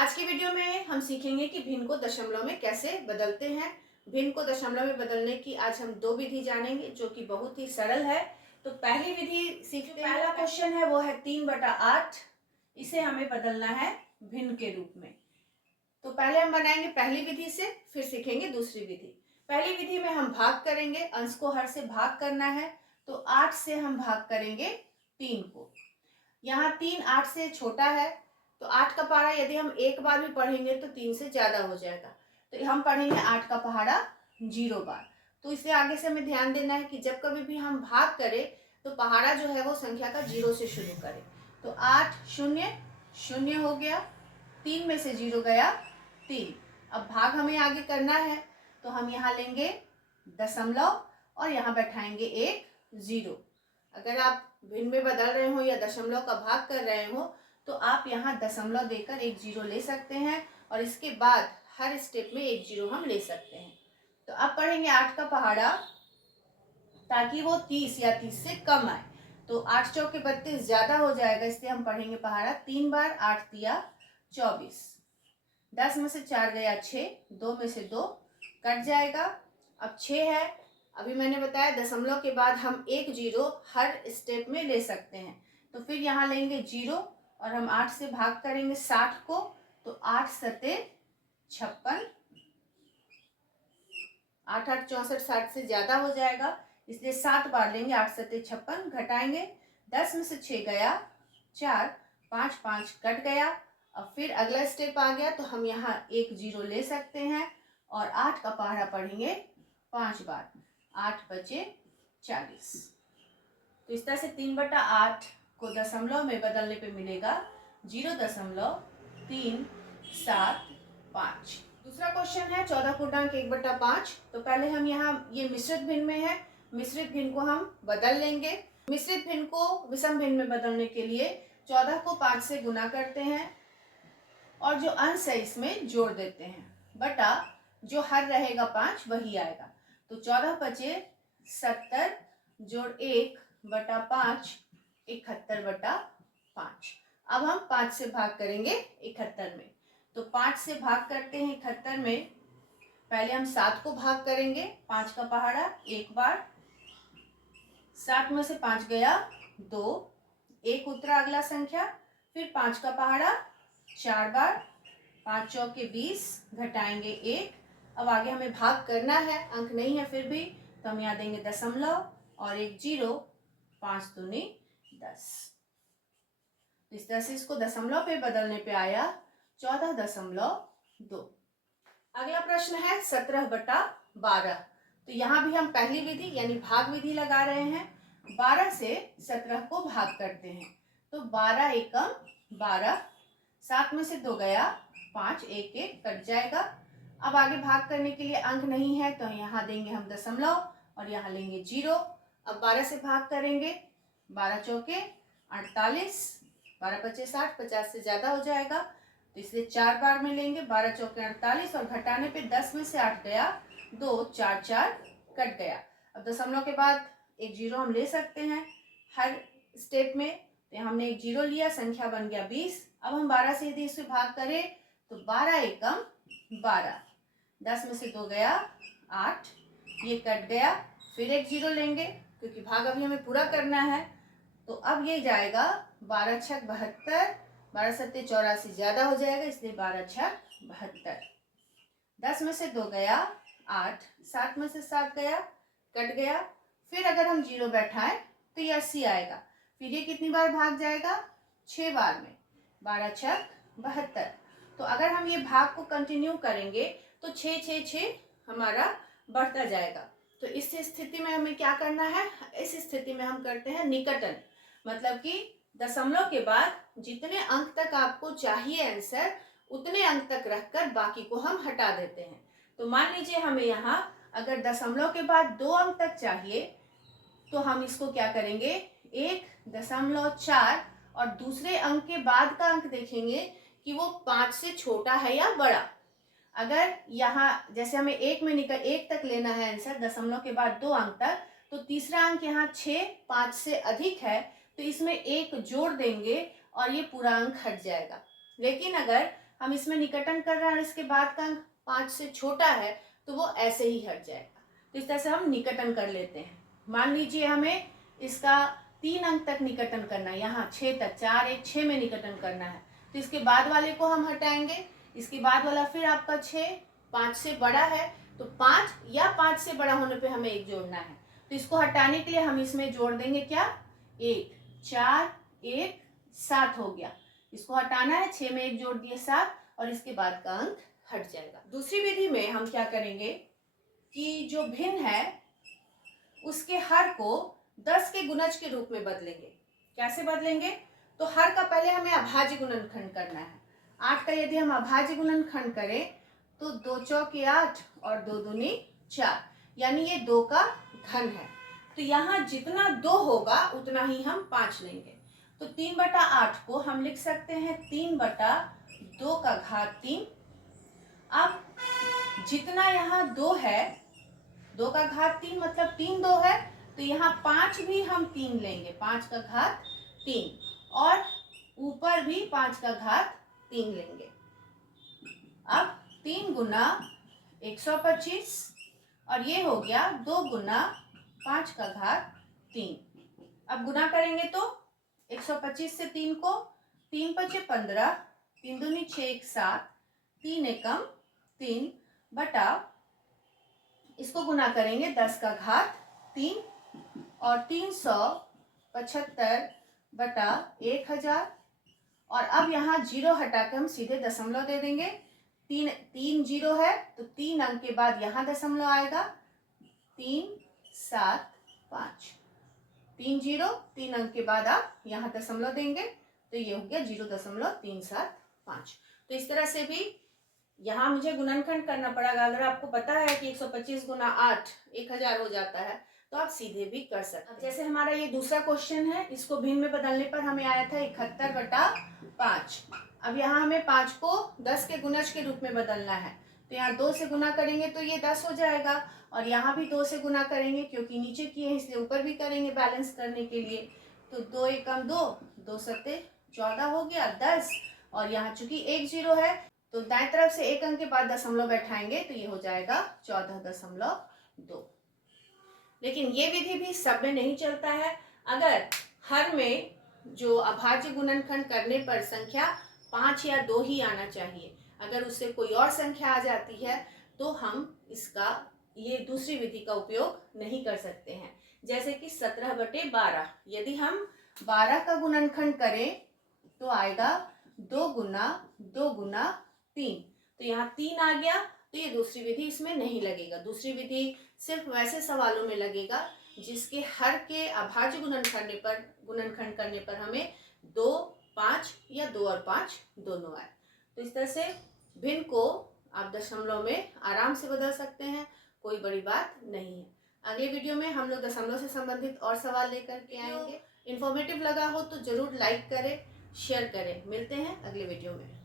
आज की वीडियो में हम सीखेंगे कि भिन्न को दशमलव में कैसे बदलते हैं। भिन्न को दशमलव में बदलने की आज हम दो विधि जानेंगे जो कि बहुत ही सरल है। तो पहली विधि सीखते हैं। पहला क्वेश्चन है वो है 3/8। इसे हमें बदलना है भिन्न के रूप में। तो पहले हम बनाएंगे पहली विधि से, फिर सीखेंगे दूसरी विधि। पहली विधि में हम भाग करेंगे, अंश को हर से भाग करना है। तो 8 से हम भाग करेंगे 3 को। यहाँ 3 8 से छोटा है, तो 8 का पहाड़ा यदि हम एक बार भी पढ़ेंगे तो 3 से ज्यादा हो जाएगा। तो हम पढ़ेंगे 8 का पहाड़ा 0 बार। तो इससे आगे से हमें ध्यान देना है कि जब कभी भी हम भाग करें तो पहाड़ा जो है वो संख्या का 0 से शुरू करें। तो 8 0 0 हो गया, 3 में से 0 गया 3। अब भाग हमें आगे करना है, तो हम यहाँ लेंगे दशमलव और यहाँ बैठाएंगे एक 0। अगर आप भिन्न में बदल रहे हो या दशमलव का भाग कर रहे हो तो आप यहाँ दशमलव देकर एक 0 ले सकते हैं और इसके बाद हर स्टेप में एक 0 हम ले सकते हैं। तो अब पढ़ेंगे 8 का पहाड़ा ताकि वो 30 या 30 से कम आए। तो 8 चौके 32 ज्यादा हो जाएगा, इसलिए हम पढ़ेंगे पहाड़ा 3 बार। 8 तिया 24, 10 में से 4 गया 6, 2 में से 2 कट जाएगा। अब 6 है, अभी मैंने बताया दशमलव के बाद हम एक 0 हर स्टेप में ले सकते हैं। तो फिर यहाँ लेंगे 0 और हम 8 से भाग करेंगे 60 को। तो 8 सते 56, 8 8 64, 60 से ज्यादा हो जाएगा, इसलिए 7 बार लेंगे। 8 सते 56 घटाएंगे, 10 में से 6 गया 4, 5 5 कट गया। अब फिर अगला स्टेप आ गया, तो हम यहाँ एक 0 ले सकते हैं और 8 का पहाड़ा पढ़ेंगे 5 बार। 8 बचे 40। तो इस तरह से 3/8 को दशमलव में बदलने पे मिलेगा 0.375। दूसरा क्वेश्चन है 14 पूर्णांक 1/5। तो पहले हम यहाँ ये मिश्रित भिन्न में है, मिश्रित भिन्न को हम बदल लेंगे। मिश्रित भिन्न को विषम भिन्न में बदलने के लिए 14 को 5 से गुना करते हैं और जो अंश है इसमें जोड़ देते हैं, बटा जो हर रहेगा 5 वही आएगा। तो 14 बचे 70 जोड़ 1/5 71/5। अब हम 5 से भाग करेंगे 71 में। तो 5 से भाग करते हैं 71 में, पहले हम 7 को भाग करेंगे 5 का पहाड़ा एक बार। 7 में से 5 गया 2, 1 उतरा अगला संख्या। फिर 5 का पहाड़ा 4 बार। 5 चौके 20 घटाएंगे 1। अब आगे हमें भाग करना है, अंक नहीं है फिर भी, तो हम यहाँ देंगे दशमलव और एक 0, 5 दूनी 10। इस तरह से इसको दशमलव पे बदलने पे आया 14.2। अगला प्रश्न है 17/12। तो यहाँ भी हम पहली विधि यानी भाग विधि लगा रहे हैं। 12 से 17 को भाग करते हैं। तो 12 एकम 12, 7 में से 2 गया 5, 1 1 कट जाएगा। अब आगे भाग करने के लिए अंक नहीं है, तो यहाँ देंगे हम दशमलव और यहाँ लेंगे 0। अब 12 से भाग करेंगे, 12 चौके 48, 12 पचे 60, 50 से ज्यादा हो जाएगा, तो इसलिए 4 बार में लेंगे। 12 चौके 48 और घटाने पे 10 में से 8 गया 2, 4 4 कट गया। अब दशमलव के बाद एक 0 हम ले सकते हैं हर स्टेप में, तो हमने एक 0 लिया, संख्या बन गया 20। अब हम 12 से यदि इसे भाग करें तो 12 एकम 12, 10 में से 2 गया 8, ये कट गया। फिर एक 0 लेंगे क्योंकि भाग अभी हमें पूरा करना है। तो अब ये जाएगा 12 छक 72, 12 सत्ते 84 ज्यादा हो जाएगा, इसलिए 12 छक 72। 10 में से 2 गया 8, 7 में से 7 गया कट गया। फिर अगर हम 0 बैठाएं तो ये 80 आएगा। फिर ये कितनी बार भाग जाएगा? 6 बार में। 12 छक 72। तो अगर हम ये भाग को कंटिन्यू करेंगे तो 6 6 6 हमारा बढ़ता जाएगा। तो इस स्थिति में हमें क्या करना है? इस स्थिति में हम करते हैं निकटन, मतलब कि दशमलव के बाद जितने अंक तक आपको चाहिए आंसर उतने अंक तक रखकर बाकी को हम हटा देते हैं। तो मान लीजिए हमें यहाँ अगर दशमलव के बाद 2 अंक तक चाहिए, तो हम इसको क्या करेंगे, 1.4 और दूसरे अंक के बाद का अंक देखेंगे कि वो 5 से छोटा है या बड़ा। अगर यहाँ जैसे हमें एक तक लेना है आंसर दशमलव के बाद 2 अंक तक, तो तीसरा अंक यहाँ 6 5 से अधिक है, तो इसमें 1 जोड़ देंगे और ये पूरा अंक हट जाएगा। लेकिन अगर हम इसमें निकटन कर रहे हैं और इसके बाद का अंक 5 से छोटा है तो वो ऐसे ही हट जाएगा। तो इस तरह से हम निकटन कर लेते हैं। मान लीजिए हमें इसका 3 अंक तक निकटन करना है, यहाँ 6 तक, 4 1 6 में निकटन करना है, तो इसके बाद वाले को हम हटाएंगे। इसके बाद वाला फिर आपका 6 5 से बड़ा है तो 5 या 5 से बड़ा होने पे हमें 1 जोड़ना है। तो इसको हटाने के लिए हम इसमें जोड़ देंगे क्या, 1 4 1 7 हो गया। इसको हटाना है, 6 में 1 जोड़ दिए 7 और इसके बाद का अंक हट जाएगा। दूसरी विधि में हम क्या करेंगे कि जो भिन्न है उसके हर को 10 के गुणज के रूप में बदलेंगे। कैसे बदलेंगे, तो हर का पहले हमें अभाज्य गुणनखंड करना है। 8 का यदि हम अभाज्य गुणनखंड करें तो 2 चौके 8 और 2 दूनी 4, यानी ये 2 का घन है। तो यहाँ जितना 2 होगा उतना ही हम 5 लेंगे। तो 3/8 को हम लिख सकते हैं 3/2 का घात 3। अब जितना यहाँ 2 है, 2 का घात 3 मतलब 3 2 है, तो यहाँ 5 भी हम 3 लेंगे, 5 का घात 3, और ऊपर भी 5 का घात 3 लेंगे। अब 3 गुना 125 और ये हो गया 2 गुना 5 का घात 3। अब गुना करेंगे तो 125 से 3 को, 3 5 15, 3 दूनी 6 1 7, 3 एकम 3 बटा, इसको गुना करेंगे 10 का घात 3 और 375 बटा 1000। और अब यहाँ 0 हटा के हम सीधे दशमलव दे देंगे। 3 0 है तो 3 अंक के बाद यहाँ दशमलव आएगा, 3 7 5। 3 0, 3 अंक के बाद आप यहाँ दशमलव देंगे तो ये हो गया 0.375। तो इस तरह से भी यहाँ मुझे गुणनखंड करना पड़ेगा। अगर आपको पता है कि 125 गुना 8 1000 हो जाता है तो आप सीधे भी कर सकते हैं। जैसे हमारा ये दूसरा क्वेश्चन है, इसको भिन्न में बदलने पर हमें आया था 71/5। अब यहाँ हमें 5 को 10 के गुणज के रूप में बदलना है, तो यहाँ 2 से गुना करेंगे तो ये 10 हो जाएगा, और यहाँ भी 2 से गुना करेंगे क्योंकि नीचे किए हैं इसलिए ऊपर भी करेंगे बैलेंस करने के लिए। तो 2 एकम 2, 2 सत्ते 14 हो गया 10, और यहाँ चूंकि 1 0 है तो दाएं तरफ से 1 अंक के बाद दशमलव बैठाएंगे तो ये हो जाएगा 14.2। लेकिन ये विधि भी सब में नहीं चलता है। अगर हर में जो अभाज्य गुणनखंड करने पर संख्या 5 या 2 ही आना चाहिए, अगर उससे कोई और संख्या आ जाती है तो हम इसका ये दूसरी विधि का उपयोग नहीं कर सकते हैं। जैसे कि 17/12, यदि हम 12 का गुणनखंड करें तो आएगा 2 गुना 2 गुना 3, तो यहाँ 3 आ गया, तो ये दूसरी विधि इसमें नहीं लगेगा। दूसरी विधि सिर्फ वैसे सवालों में लगेगा जिसके हर के अभाज्य गुणनखंड करने पर हमें 2 5 या 2 और 5 दोनों आए। तो इस तरह से भिन्न को आप दशमलव में आराम से बदल सकते हैं, कोई बड़ी बात नहीं है। अगले वीडियो में हम लोग दशमलव से संबंधित और सवाल लेकर के आएंगे। इन्फॉर्मेटिव लगा हो तो जरूर लाइक करें, शेयर करें। मिलते हैं अगले वीडियो में।